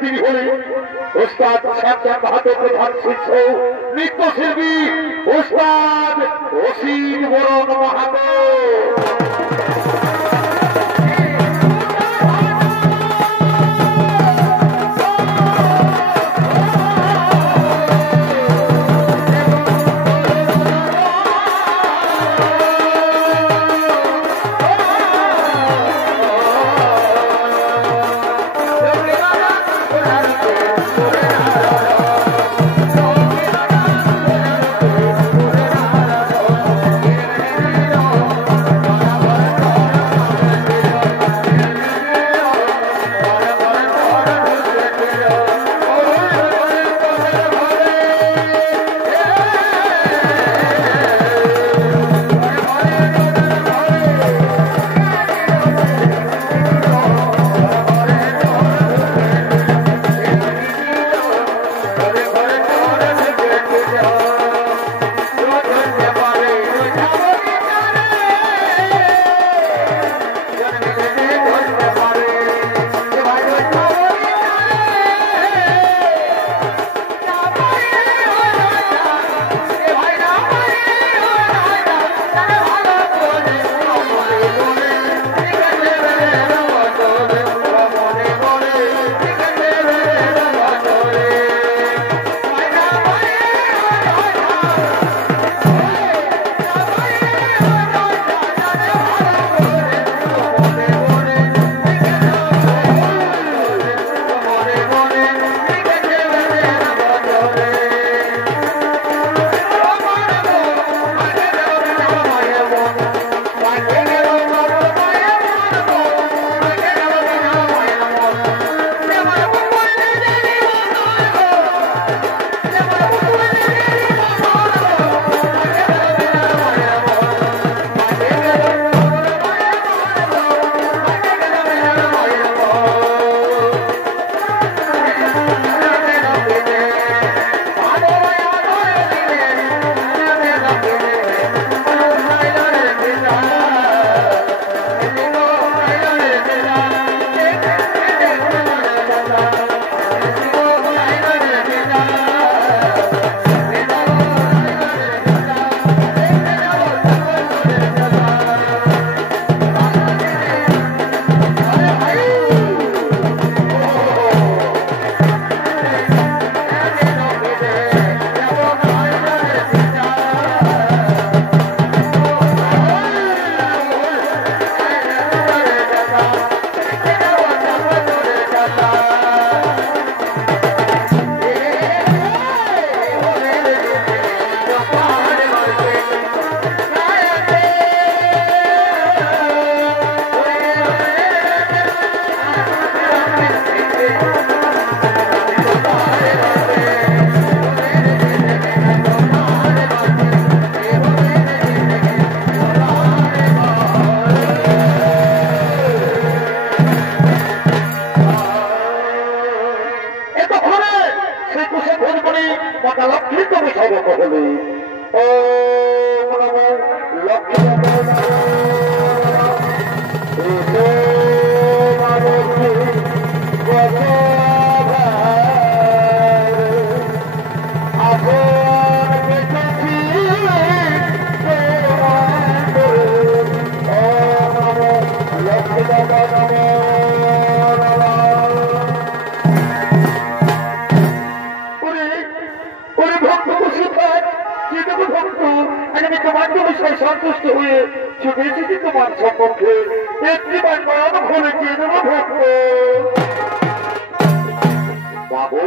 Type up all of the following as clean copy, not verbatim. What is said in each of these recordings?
তিনি হলেন ওস্তাদ শ্যামচাঁদ বাহাদুর প্রধান শিষ্য নৃত্যশিল্পী ওস্তাদ অসীম বরণ মাহাতো। সন্তুষ্ট হয়ে চলে এসেছি তোমার সম্পর্কে একটিবার নয়ন ভরে দিয়ে দেবো ভক্ত। বাবু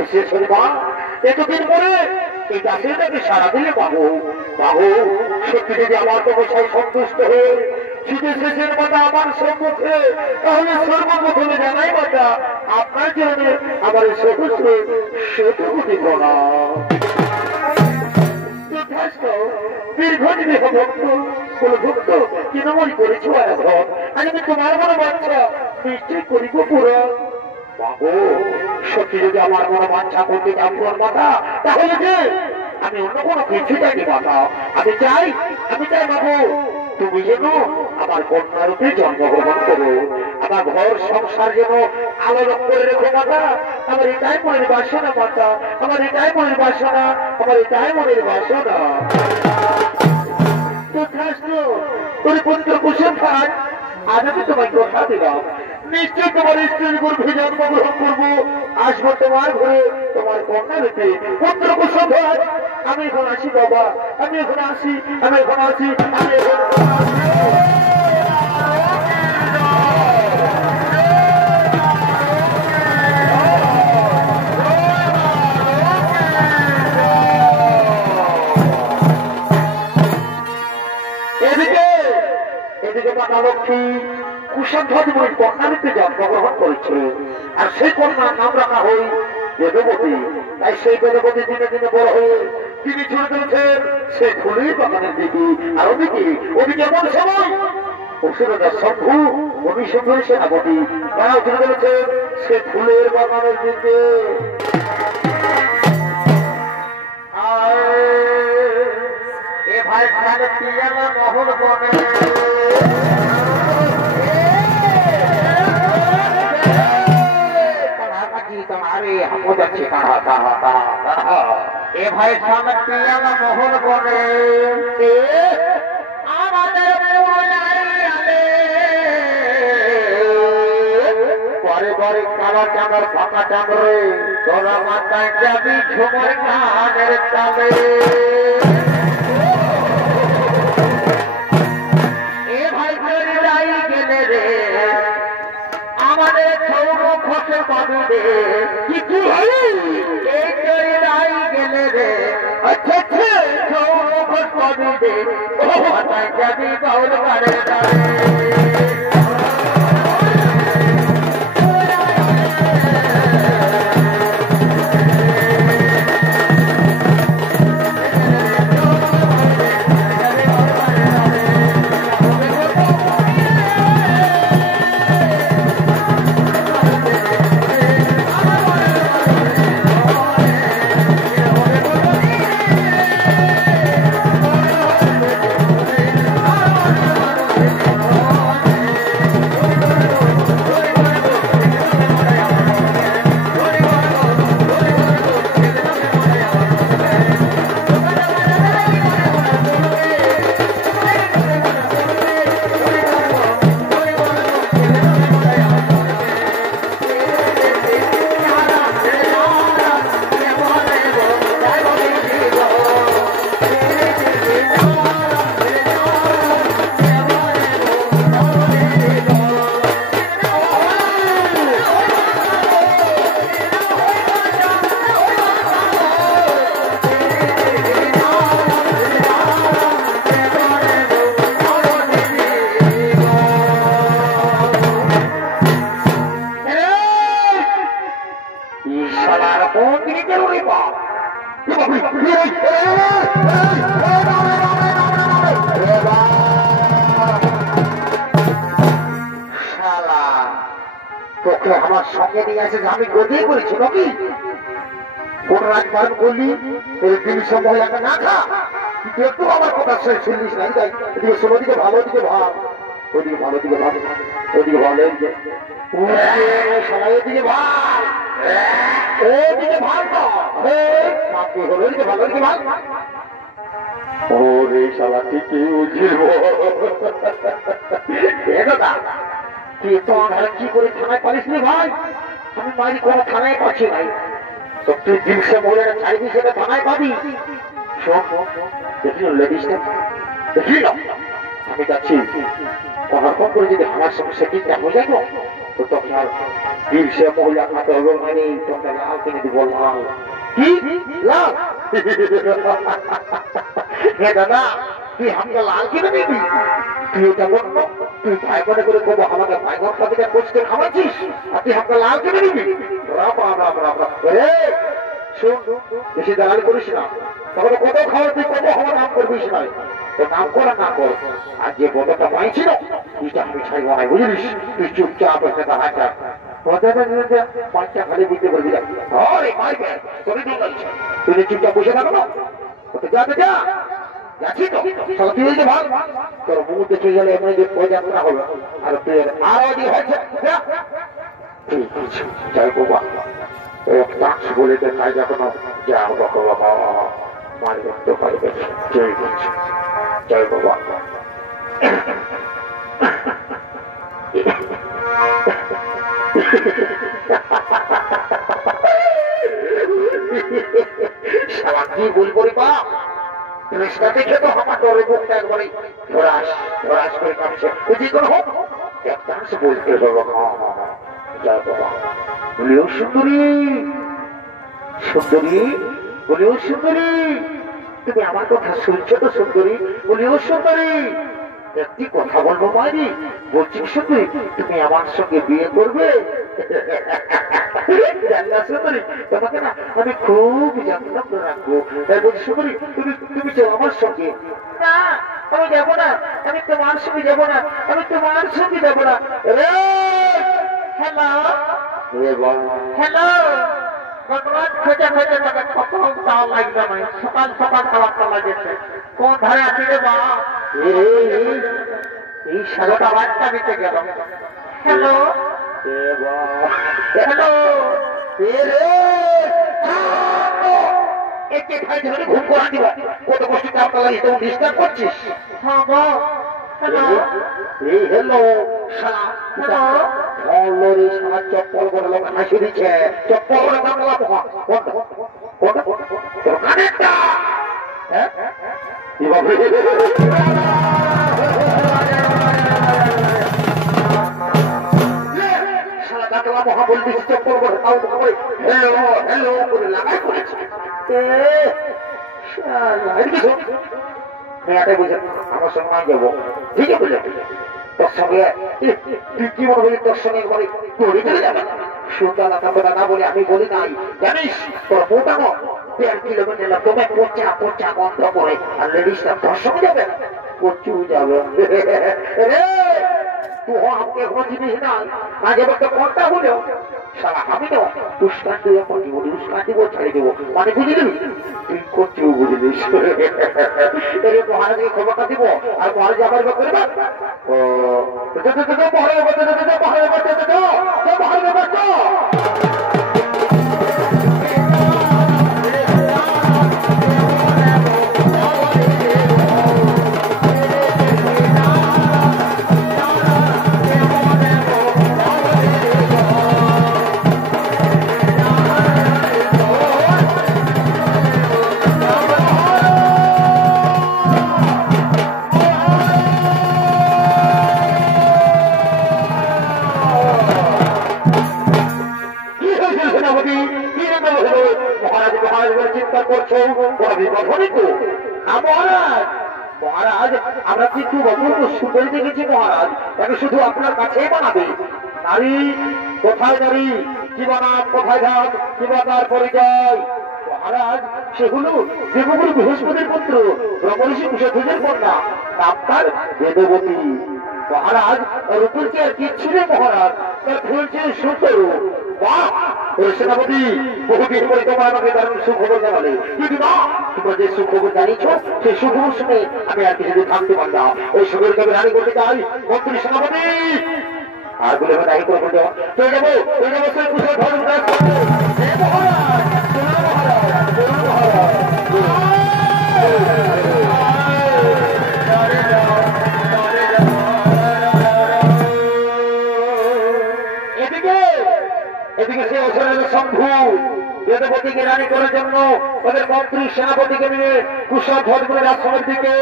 এসে শোনবা এতদিন পরে এই দাসেটাকে সারা দিলে বাবু। বাবু সত্যি যদি আমার ব্যবসায় সন্তুষ্ট হয়ে শীতের শেষের কথা আমার সম্মুখে তাহলে সর্বপ্রথমে জানাই বাটা আপনার জন্য আমার সদস্য সেটুকু দিব না। দীর্ঘদিনে ভক্ত কোন ভক্ত তৃণমূল করেছো এখন আমি তোমার বড় বাচ্চা নিশ্চয় করিব পুরো। বাবু সত্যি যদি আমার বড় বাচ্চা করতে যাওয়ার কথা তাহলে যে আমি অন্য কোনো কিছু চাইনি বাবা। আমি চাই বাবু তুমি যেন আমার কন্যা রূপে জন্মগ্রহণ করো। আমার ঘর সংসার যেন আলো করে রেখো মাতা। আমার এটাই মনের বাসনা মাতা, আমার এটাই মনের বাসনা, আমার এটাই মনের বাসনা। তোর পুত্র কুসুম থাক, আজ আমি তোমায় কথা দিলাম, নিশ্চয় তোমার স্ত্রীর গর্ভে জন্মগ্রহণ করবো, আসবো তোমার ঘরে তোমার কন্যা রূপে। পুত্র কুসুম থাক, আমি এখন আসি বাবা, আমি এখন আসি, আমি এখন আসি, আমি এখন লক্ষ্মী কুসুমধ্বজ কন্যারূপে জন্মগ্রহণ করেছে, আর সেই কন্যার নাম রাখা হয় বেদবতী। তাই সেই বেদবতী দিনে দিনে বড় হয়ে তিনি ছুড়ে চলেছেন সেই ফুলের বাগানের দিকে। আর ওদিকে এমন সময় অসুরদার শম্ভু মণিসুন্দরী সেনাপতি তারাও ছুড়ে চলেছেন সে ফুলের বাগানের দিকে। এ ভাই মহল বনে तुम्हारे हमको अच्छे कहा ए भाई सामने मोहन बने পরে পরে কালা চাঁদার ফাঁকা চাঁদরে তোরা মাথায় যাবি ঝুমর কানের তালে। এ ভাই চলে যাই গেলে রে আমাদের ছৌরো খসে পাবি রে, কিছু এই চলে যাই গেলে রে, আচ্ছা আচ্ছা ছৌরো খস পাবি রে, মাথায় যাবি বাউল কানের তালে। তোকে আমার সঙ্গে নিয়ে আসে আমি গদিয়ে করেছি নাকি? কোন রাজবান করলি এই দিন সময় একটা না খা, কিন্তু একটু আমার কথা শুনলিস নাই। তাই এদিকে শোনো, দিকে ভালো দিকে ভাব, ওদিকে ভালো দিকে ভাব, ওদিকে ভালো সবাই ওদিকে ভাব, ওদিকে ভাব না হলো দিকে ভালো দিকে ভাব। ওরে শালা ঠিকই বুঝিব তুই তো আমার কি করে থানায় পারিস নি ভাই? আমি মারি কোনো থানায় পাচ্ছি নাই, তুই দিনসে মহিলারা চাইবি সেটা থানায় পাবি। দেখি লেডিসটা দেখি না, আমি যাচ্ছি কখন করে যদি আমার সঙ্গে সেটিংটা হয়ে যাবো তো তখন আর দিনসে মহিলা খাতে হলো মানে তোকে লাল কিনে দিব। লাল কি লাল? হে দাদা তুই আমাকে লাল কিনে দিবি? তুই এটা বলবো তুই ভাই মনে করে করবো আমাকে ভাইগর সাথে কোচকে খাওয়াচ্ছিস আর তুই আমাকে লাল কিনে দিবি? শোন বেশি দালালি করিস না, তখন কত খাওয়া তুই কত হওয়া নাম করবিস না, তো নাম করা না কর। আর যে বদলটা পাইছিল তুইটা আমি ছাড়বো না, বুঝলিস? তুই চুপচাপ একটা হাঁটা পাঁচটা খালি বুঝতে পারবি না, তুই চুপচাপ বসে থাকো না, যা যা যাচ্ছি তো তুই হয়েছে ভাগ তোর মুখ দেখে গেলে এমনি যে পর্যাপ্ত হবে আর তুই আরো দিয়ে হয়েছে ঠিক আছে জয় বাবা একটা বলে দেখায় যখন যা বাবা বাবা মারি করতে পারবে জয় করছে জয় বাবা কি বলবো রে বাপ কৃষ্ণা দেখে তো আমার ডরে মুখটা একবারে ধরাস ধরাস করে কাঁপছে যে কোনো হোক একটা বলতে হবে জয় বাবা বলিও সুন্দরী সুন্দরী বলিও সুন্দরী তুমি আমার কথা শুনছো তো সুন্দরী বলিও সুন্দরী একটি কথা বলবো মারি বলছি সুন্দরী তুমি আমার সঙ্গে বিয়ে করবে সুন্দরী তোমাকে না আমি খুব যত্ন করে রাখবো বলছি সুন্দরী তুমি তুমি চলো আমার সঙ্গে না আমি যাবো না আমি তোমার সঙ্গে যাবো না আমি তোমার সঙ্গে যাবো না হ্যালো হ্যালো ভগবান খোঁজা খোঁজা তাকে কত তাও লাগবে না সকাল সকাল খাবারটা লাগেছে কোন ধারে আছি রে বা এই সারাটা বাচ্চা দিতে গেল হ্যালো হ্যালো একে খাই ধরে ঘুম করা দিবা কত কষ্ট কাপড় লাগিয়ে তুমি ডিস্টার্ব করছিস হ্যালো হ্যালো চপ্পল করে লোক হাসি দিচ্ছে চপ্পল করে বাংলা মহা বলবি চপ্পল করে হ্যালো হ্যালো করে লাগাই করেছে মেয়েটাই বুঝে আমার সঙ্গে আমি যাবো ঠিক আছে বুঝে তোর সঙ্গে তুই কি মনে বলি তোর সঙ্গে একবারে দৌড়ে চলে যাবে সুন্দর দাদা বলে আমি বলি নাই জানিস তোর মোটামো 1.5 কিলোমিটার তোমে পচা পচা বন্ধ করে আর লেডিসটা তোর সঙ্গে যাবে প্রচুর যাবে তুই আমাকে কোনো জিনিস নাই না যাবে তো কোনটা হলেও সারা আমি তো উস্কান দিয়ে পড়ি বলি উস্কান দিব ছেড়ে দেবো মানে বুঝলি তুই করছিও বুঝলিস এর মহারাজকে খবরটা দিব আর মহারাজ আবার করে চিন্তা করছো মহারাজ আমরা কিন্তু অপূর্ব সুন্দরী দেখেছি মহারাজ তাকে শুধু আপনার কাছেই বানাবে নারী কোথায় নারী কি বানাম কোথায় ধান কি বা তার পরিচয় মহারাজ সেগুলো দেবগুরু বৃহস্পতির পুত্র ব্রহ্মর্ষি কুশধ্বজের কন্যা নাম তার বেদবতী মহারাজ রূপের কি আর কিচ্ছু নেই মহারাজ তার ফুল ছিল সুন্দর সেনাপতি বহুদিন পরে তোমার আমাকে দারুণ সুখবর জানালে কিন্তু না তোমরা যে সুখবর জানিয়েছ সেই সুখবর শুনে আমি আর কিছুদিন থাকতে পারলাম ওই সুখবরকে আমি রানী করতে চাই মন্ত্রী সেনাপতি আর বলে আমি রানী করে চলে যাবো সেই কুশল ধর্ম এদিকে সে অসরের শম্ভু বেদপতিকে রানী করার জন্য ওদের মন্ত্রী সেনাপতিকে নিয়ে কুশল ধর্মের আশ্রমের দিকে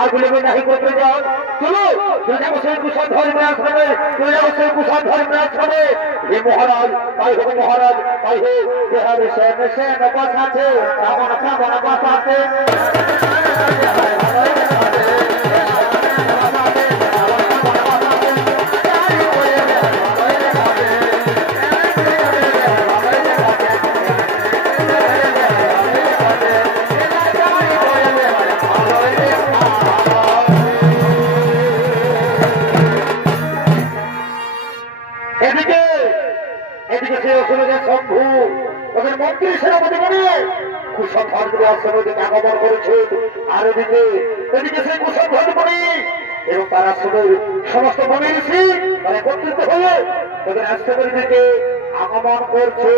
আর বলবে নাহি করতে যাও চলো চলে যাবো সেই কুষাণ ধর্মে আসবে চলে যাবো সেই কুষাণ ধর্মে আসবে হে মহারাজ তাই হোক মহারাজ তাই হোক যেভাবে সেন বসাতে বসাতে শম্ভু ওদের মন্ত্রী সেনাপতি বলে কুষাণ ধর্মের আশ্রমে আগমন করেছে আর এদিকে সেই কুষাণ ধর্মী এবং তার আশ্রমের সমস্ত মনীষী মানে একত্রিত হয়ে ওদের আশ্রমের দিকে আগমন করছে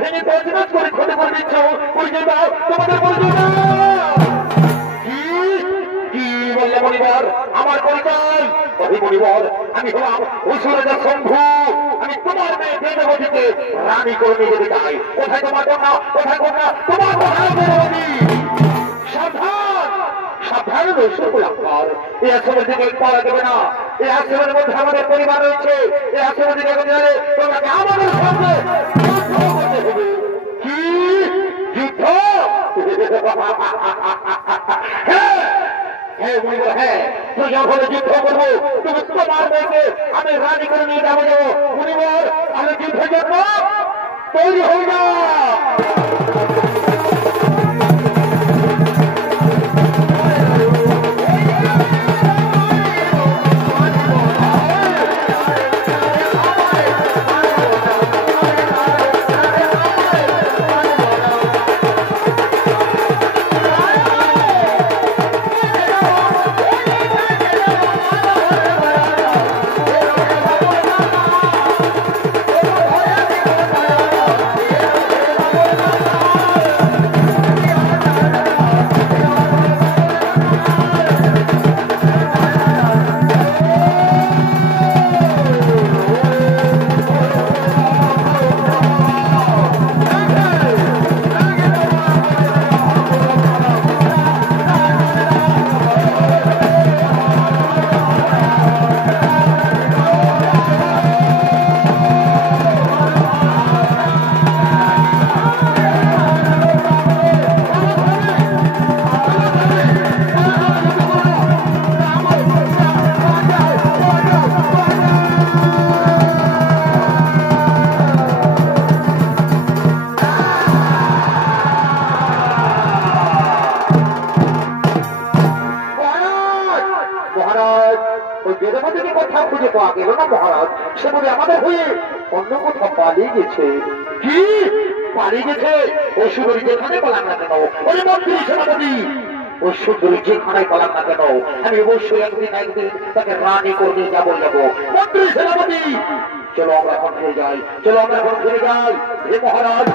ভেঙে তছনছ করে ক্ষতি করে দিচ্ছ। পরিচয় দাও, তোমাদের পরিচয় দাও। কি বললে মণিবর? আমার পরিচয় মণিবর, আমি হলাম অসুরের শম্ভু। আমি তোমার মেয়ে দেবগতিকে রানী করে নিয়ে যেতে চাই। কোথায় তোমার কন্যা? কোথায় কন্যা? তোমার কোথায় দেবগতি? সাবধান, সাবধান রসুলাঙ্কর। এই আশ্রমের দিকে পাওয়া যাবে না। এই আশ্রমের মধ্যে আমাদের পরিবার রয়েছে। এই আশ্রমের দিকে গেলে তোমাকে আমাদের সঙ্গে যুদ্ধ করতে হবে। কি যুদ্ধ? হ্যাঁ মণিবর, হ্যাঁ, তুই যখন যুদ্ধ করবো তুমি তোমার মেয়েকে আমি রানী করে নিয়ে যাবো। মণিবর, আমি যুদ্ধের জন্য তৈরি হয়ে যা। আমি অবশ্যই একদিন তাকে রানী করে যাবো। মন্ত্রী সেনাপতি, চলো আমরা এখন ফিরে যাই। চলো আমরা এখন ফিরে যাই। হে মহারাজ,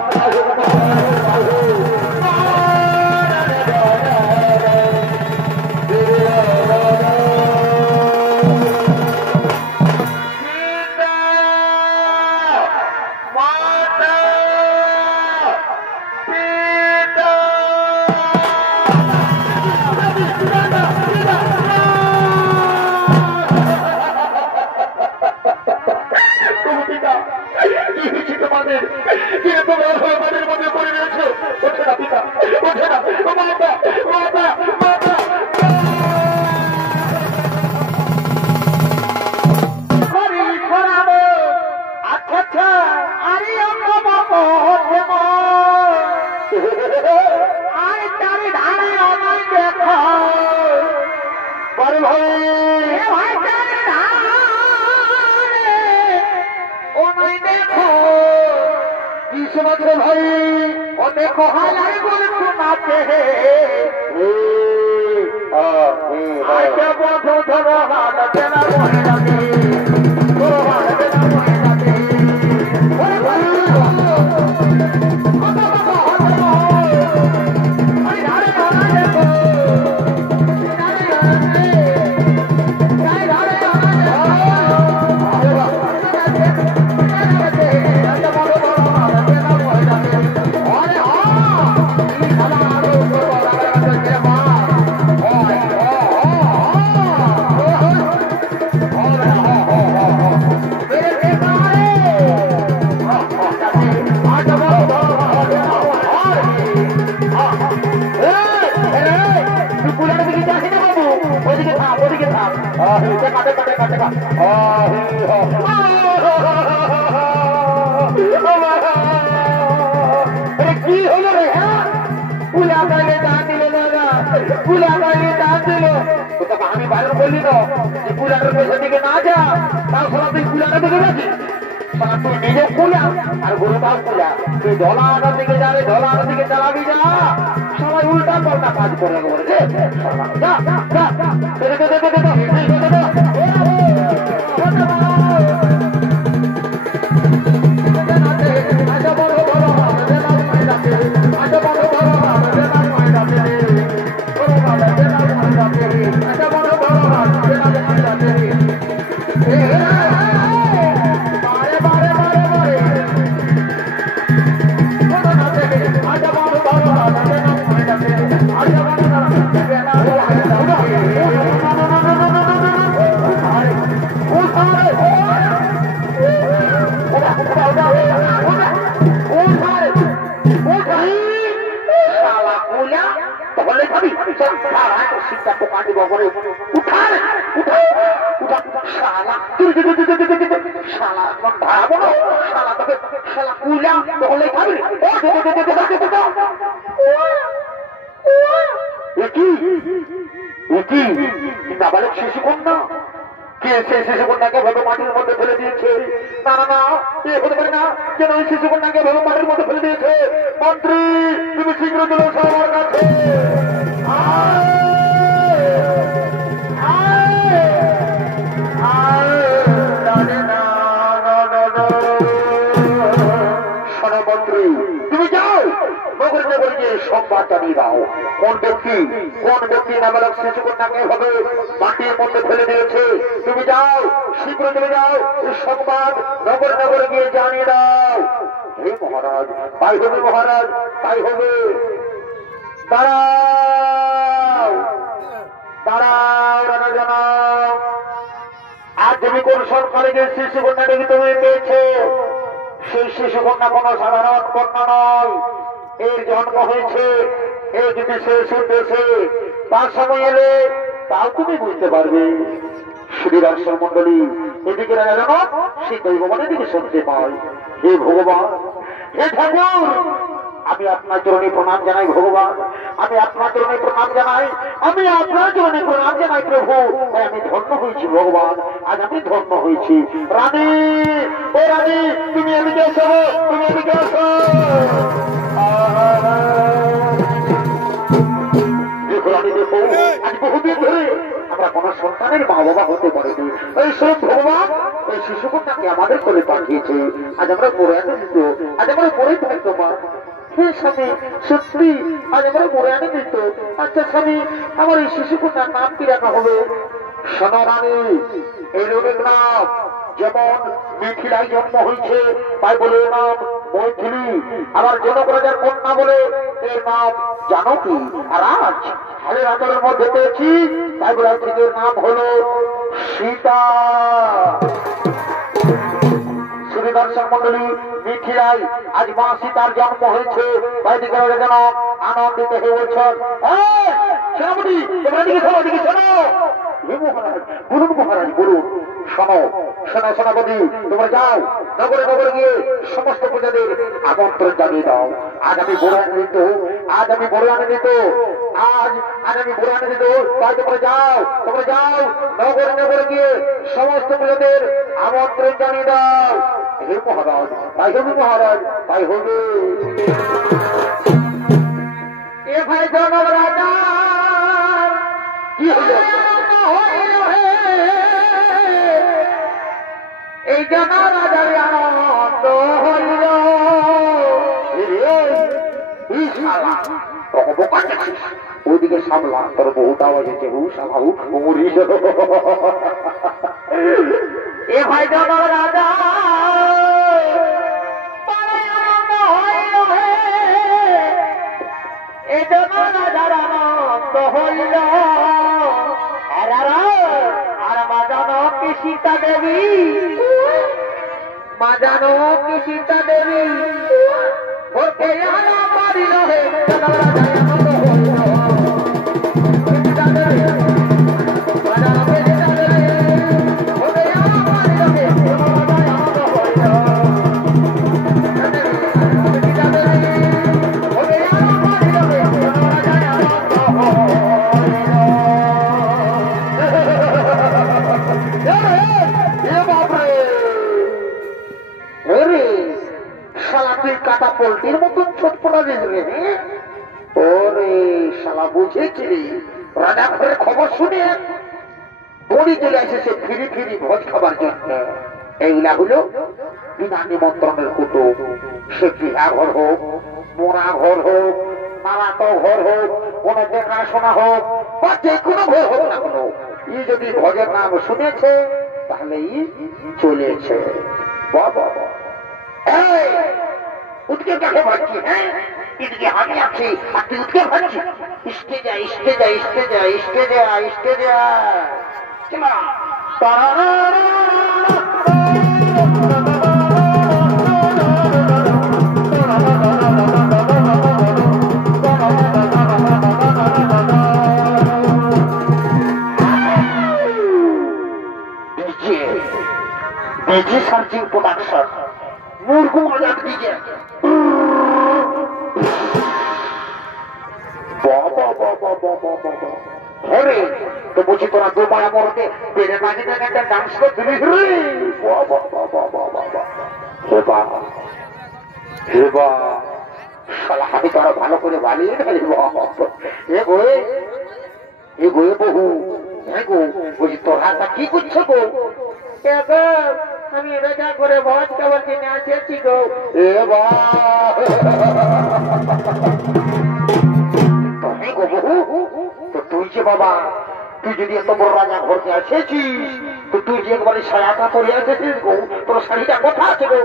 সবাই উল্টা পাল্টা কাজ করে যা উঠার উঠা উঠা শালা শালা ভাবো শালা তোকে শালা কুলা বলে খাবি নাবালক শিশু কন্যা কে সেই শিশু কন্যাকে ভাবে মাটির মধ্যে ফেলে দিয়েছে না না না এ হতে পারে না কেন ওই শিশু কন্যাকে ভাবে মাটির মধ্যে ফেলে দিয়েছে মন্ত্রী তুমি শীঘ্র চলে এসো আমার কাছে মন্ত্রী তুমি যাও নগর নগর গিয়ে সংবাদ জানিয়ে দাও কোন ব্যক্তি নাবালক শিশু কন্যাকে ভাবে মাটির মধ্যে ফেলে দিয়েছে তুমি যাও শীঘ্র চলে যাও সংবাদ নগর নগর গিয়ে জানিয়ে দাও হে মহারাজ তাই হবে মহারাজ তাই হবে দাঁড়াও দাঁড়াও রাজা জানাও আজ তুমি কোন সরকারে যে শিশু কন্যাটাকে তুমি পেয়েছো সেই শিশু কন্যা কোন সাধারণ কন্যা নয় এর জন্ম হয়েছে এ যদি শেষ হতেছে তার সময় এলে তাও তুমি বুঝতে পারবে শ্রীরাষ্ট্র মন্ডলী এদিকে রাজা জানো সেই দৈবমানের দিকে শুনতে পাই হে ভগবান হে ঠাকুর আমি আপনার চরণে প্রণাম জানাই ভগবান আমি আপনার চরণে প্রণাম জানাই আমি আপনার চরণে প্রণাম জানাই প্রভু আমি ধন্য হয়েছি ভগবান আজ আমি ধন্য হয়েছি রানী ও রানী তুমি এদিকে এসো তুমি এদিকে এসো দেখো রানী দেখো আজ বহুদিন ধরে আমরা কোন সন্তানের মা বাবা হতে পারিনি এই সব ভগবান ওই শিশু কন্যাকে আমাদের কোলে পাঠিয়েছে আজ আমরা পড়ে আনন্দিত আজ আমরা পড়ে থাকতো মা হে স্বামী সত্যি আজ আমরা পড়ে আনন্দিত আচ্ছা স্বামী আমার এই শিশু কন্যার নাম কি রাখা হবে সোনা রানী এই রোগের নাম যেমন মিথিলায় জন্ম হয়েছে তাই বলে এর নাম মৈথিলী আবার জনক রাজার কন্যা বলে এর নাম জানকী আর আজ হালের আদরের মধ্যে পেয়েছি তাই বলে এর নাম হলো সীতা শ্রীদর্শন মন্ডলী মিথিলায় আজ মা সীতার জন্ম হয়েছে তাই দিকে যেন আনন্দিত হয়ে বলছেন সেনাপতি তোমরা দিকে শোনো দিকে শোনো বলুন মহারাজ বলুন শোনো শোনো সেনাপতি তোমরা যাও নগরে নগরে গিয়ে সমস্ত প্রজাদের আমন্ত্রণ জানিয়ে দাও আজ আমি বড় আনন্দিত আজ আমি বড় আনন্দিত আজ আমি বড় আনন্দিত তাই তোমরা যাও নগরে নগরে গিয়ে সমস্ত প্রজাদের আমন্ত্রণ জানিয়ে দাও হে মহারাজ তাই হবে মহারাজ তাই হবে এ ভাই জনক রাজা কি হলো এই জন রাজার আনন্দ হইল ওদিকে সামলা তোর বহুত আওয়াজ হচ্ছে হু সামলাউ মরিস এ ভাই জন রাজা এই জন রাজার আনন্দ হইল আর মা জানো কি সীতা দেবী মা জানো কি সীতা দেবী ওকে আনা মারিল হে কাটা পোল্টির মতন ছটপটা দিলে ওরে শালা বুঝেছিলি রাজা ঘরের খবর শুনে বড়ি চলে এসেছে ফিরি ফিরি ভোজ খাবার জন্য এইগুলা হলো বিনা নিমন্ত্রণের কুটুম সে বিহা ঘর হোক মোড়া ঘর হোক মারাতো ঘর হোক কোন দেখাশোনা হোক বা যে কোনো ঘর হোক না কোনো ই যদি ভোজের নাম শুনেছে তাহলে ই চলেছে বাবা উঠকে কাকে ভাবছি হ্যাঁ এদিকে আমি আছি আর তুই উঠকে ভাবছি ইস্টে যা ইস্টে যা ইস্টে যা ইস্টে যা ইস্টে যা ডিজি সার্চিং প্রোডাকশন মুরগু মজার দিকে হরে তো বুঝি তোরা দু মায়া মরতে বেড়ে মাঝে একটা ডান্স করতে আমি তো আরো ভালো করে বানিয়ে ফেলব এ গোয়ে বহু বুঝি তোর হাতটা কি করছো গো আমি রোজা করে ভোজ খাবার কিনে আসেছি গো এ তো তুই যে বাবা তুই যদি এত বড় রাজা ঘরকে আসেছিস তো তুই যে একবারে সায়াটা পরে এসেছিস গো তোর শাড়িটা কোথা আছে গো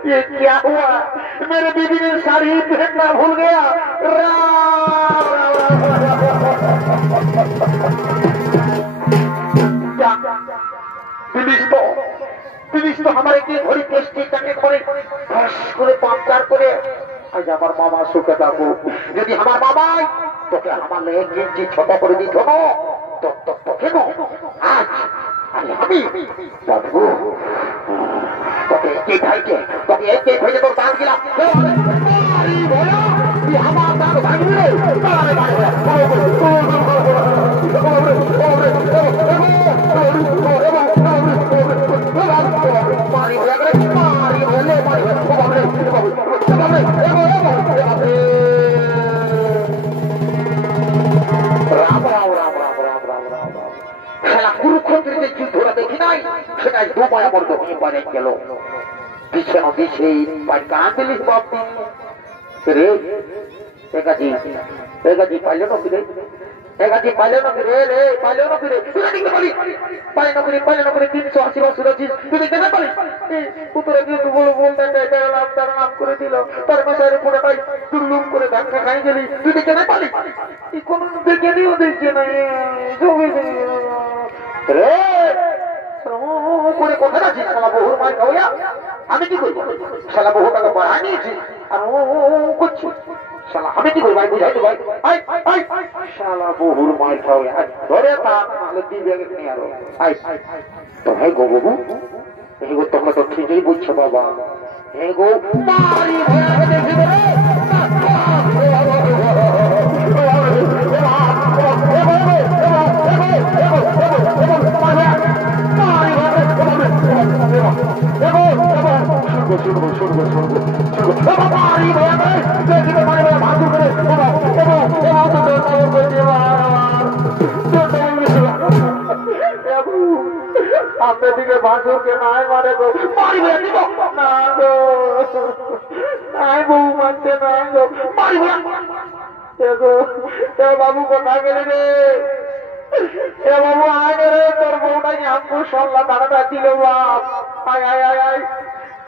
ये क्या हुआ मेरे बीबी ने साड़ी पहनना भूल गया पुलिस तो हमारे की घड़ी टेस्टी करने করে পাঁচবার করে আজ আমার মামা সুখে থাকো যদি আমার মামাই তোকে আমার মেয়ে কিঞ্চি ছোট করে দিত তোকে আজ আমি বাবু তোকে এই ভাইকে তোকে এই ভাইকে তোর দান দিলাম আমার দান ভাঙলে কুরুক্ষেত্রের যে যুদ্ধটা দেখি নাই সেটাই দু মায়া বর্গ বাড়ে গেল বিছানো দিছে কান দিলিস বাপি রে এগাজি পাইল না ফিরে এগাজি পাইল না ফিরে রে পাইল না ফিরে পাইল না ফিরে 380 বছর আছিস তুই দেখতে না পারিস পুত্রে দিয়ে তুই বলো বল তার নাম করে দিল তার মাথার উপরে তাই দুর্লুম করে ধাক্কা খাই গেলি তুই দেখতে না পারিস এই কোন দেখে নিও দেখছে না রে করে কোথায় আছিস শালা বহুর মার খাওয়া আমি কি করবো শালা বহুটাকে বাড়া নিয়েছি আর ও করছি শালা আমি কি করবো ভাই বুঝাই তো ভাই শালা বহুর মার খাওয়া ধরে তাহলে দিবে নিয়ে আরো তো ভাই গো বাবু এই গো তোমরা তো ঠিকই বুঝছো বাবা এই গো মারি ভয়া দেখি আপনার দিকে ভাসুরকে নাই মারে গো মারি ভয়া দিব না গো নাই বউ মানছে নাই গো মারি ভয়া বাবু কোথায় গেলে রে এ বাবু আয় রে তোর বউটাকে আমকু সল্লা দাঁড়াটা দিল বাপ আয় আয় আয় আয়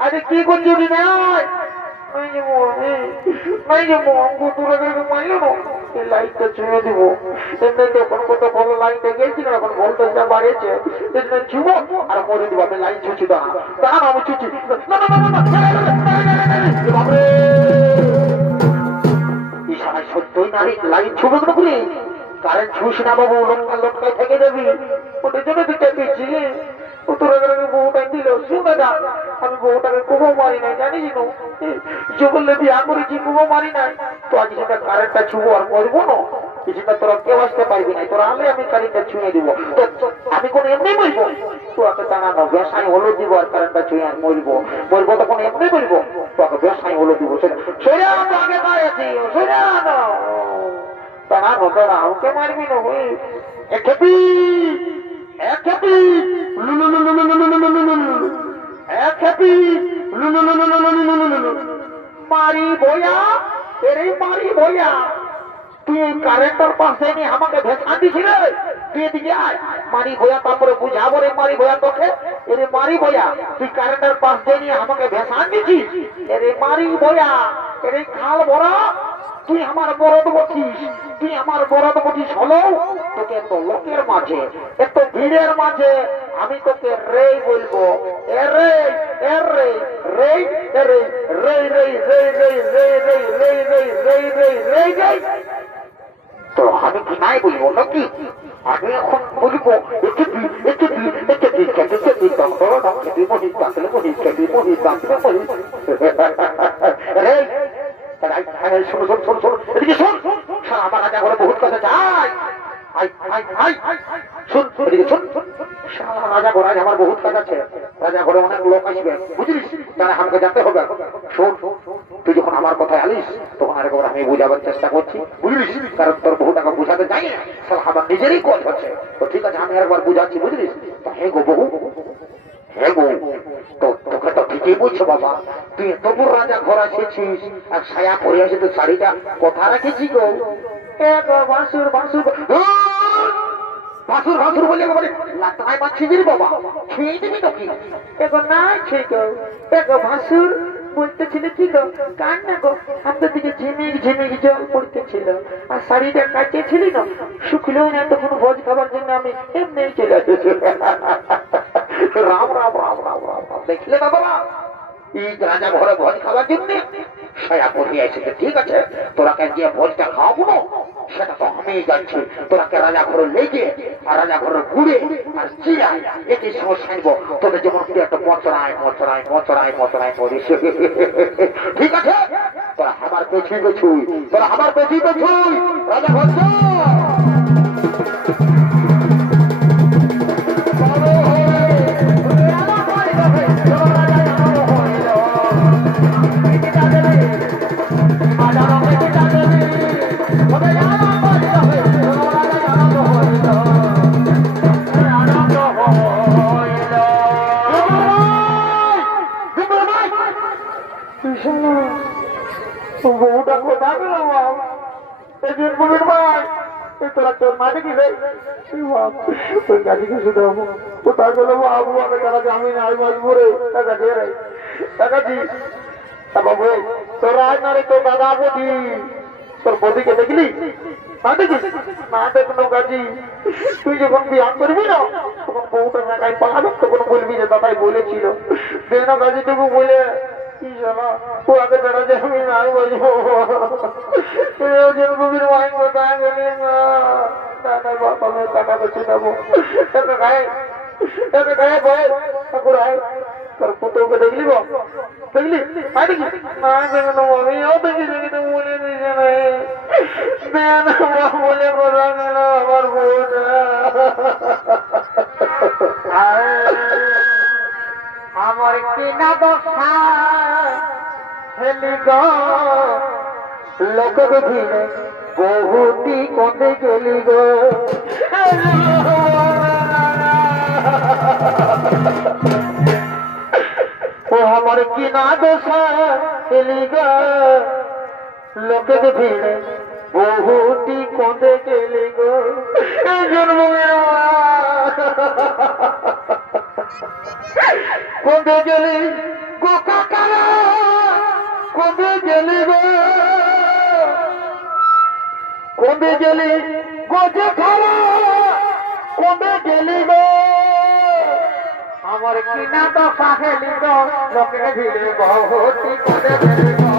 আরে কি করছি না লাইটটা ছুঁয়ে দিব তখন কত লাইটটা গেছিল এখন ভোল্টেজটা বাড়িয়েছে ছুব আর মরে দিব আমি লাইন ছুঁচি দাঁড়া আমি ছুঁচি সত্যই নারী লাইন ছুবে না করে কারেন্ট ছুঁস না বাবু লটকায় থেকে যাবি ওটার জন্য দিতে পেয়েছি বউটা দিল শুনে না আমি বউটাকে কুবো মারি নাই জানিস যে বললে বিয়া করেছি কুবো মারি নাই তো আজ সেটা কারেন্টটা ছুবো আর মরবো না কিছুটা তোরা কেউ আসতে পারবি না তোরা আলে আমি কারেন্টটা ছুঁয়ে দিব আমি কোন এমনি বলবো তোকে টানানো ব্যবসায় হলো দিব আর কারেন্টটা ছুঁয়ে আর মরবো তখন এমনি বলবো তোকে ব্যবসায় হলো দিব সেটা আগে দাঁড়িয়েছি টানানো তোরা আমাকে মারবি না খেপি মারি বইয়া এরে মারি বইয়া তুই কারেন্টের পাশে নিয়ে আমাকে ভেসা দিছিলে তুই এদিকে আয় মারি বইয়া তারপরে বুঝাবো রে মারি বইয়া তোকে এরে মারি বইয়া তুই কারেন্টের পাশে নিয়ে আমাকে ভেসা দিছিস এরে মারি বইয়া এরে খাল ভরা তুই আমার বরদ বটিস হলো তোকে এত লোকের মাঝে, এত ভিড়ের মাঝে আমি তোকে রে বলবো, এ রে এ রে রে এ রে রে রে রে রে রে রে রে রে রে রে রে রে, তো আমি কি নাই বলবো নাকি? আমি এখন বলবো আমার রাজা ঘরে বহুত কথা চাই, রাজা ঘোড়ায় আমার বহুত কাজ আছে, রাজা ঘরে অনেক লোক আসবে বুঝলিস, তারা আমাকে যেতে হবে। শোন, তুই যখন আমার কথায় আলিস তখন আরেকবার আমি বুঝাবার চেষ্টা করছি বুঝলিস, কারণ তোর বহু টাকা বুঝাতে যাই আমার নিজেরই কল হচ্ছে। তো ঠিক আছে, আমি একবার বুঝাচ্ছি বুঝলিস। হ্যাঁ গো বহু, হ্যাঁ গো, তো তোকে তো ঠিকই বলছো বাবা, তুই তবু রাজা ঘর এসেছিস আর ছায়া পরে আসে, তো শাড়িটা কথা রাখেছি গো। বাসুর বাসুর ভাসুর ভাসুর বলে লাটাই মারছি বাবা, খেয়ে দিবি তো কি? এগো না খেয়ে গো, এগো ভাসুর বলতেছিল কি গো, কান না গো, আমাদের দিকে ঝিমিক ঝিমিক জল পড়তেছিল আর শাড়িটা কাটিয়েছিলি না, শুকলেও না, তখন ভোজ খাবার জন্য আমি এমনি চলে আসেছি। রাম রাম রাম রাম রাম রাম, দেখলে বাবা এই রাজা ঘরে ভোজ খাওয়ার জন্য ছায়া পড়িয়ে এসেছে। ঠিক আছে, তোরাকে গিয়ে ভোজটা খাওয়াবো না, সেটা তো আমি যাচ্ছি। তোরাকে রাজা ঘরে লেগে আর রাজা ঘরে ঘুরে আর চিরাই এটি সমস্যা নিব, তোদের যেমন একটা মচড়ায় মচড়ায় মচড়ায় মচড়ায় পড়িস। ঠিক আছে, তোরা আমার পেছুই পেছুই, তোরা আমার পেছুই পেছুই রাজা ঘর। বউটা কোথায় গেল? তোরা তোর মাঠে কি ওই গাড়িকে শুধু কোথায় গেল বাবু? আমি তারা জামিন আই মাছ ভরে টাকা দিয়ে রে টাকা দি বাবু। তোরা আয় না রে, তোর দাদা বধি, তোর বধিকে দেখলি না? দেখিস না? দেখলো গাজি, তুই যখন বিয়া করবি না তখন বউটা জায়গায় পালাবে, তখন বলবি যে দাদাই বলেছিল। দেখ না গাজি, টুকু বলে ও আগে তারা জামিন আর বলবো গভীর মাইন কোথায় গেলি না? বাবা আমি টাকা বেছে দেবো, টাকা খায় টাকা খায় বল ঠাকুর আয়। তোর পুতোকে দেখলি গো, দেখলি না? দেখি না দেখলো, আমিও দেখি দেখি তো বলে দিছে না বলে কথা গেল আমার বউটা। আমার কিনা দশা হেলি গো লোক ভিড়ে বহুটি কোনে গেলি গো। ও আমার কিনা দশা হেলি গো লোকের ভিড়ে বহুটি কোনে গেলি গো। কোনে গেলি গো কাকা, কোনে গেলি গো, কোনে গেলি গো জেঠারা, কোনে গেলি গো। আমার কিনা দশা হেলি গো লোকের ভিড়ে বহুটি কোনে গেলি গো।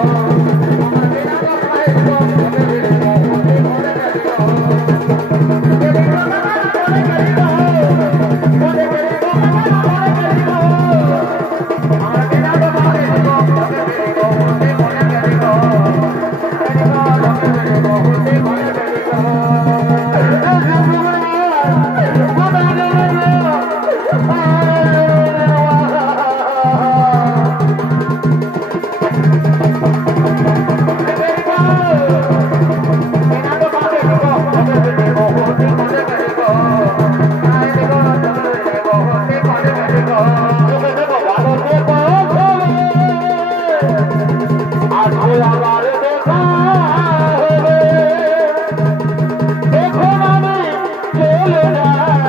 দেখো আমি চলে যাই।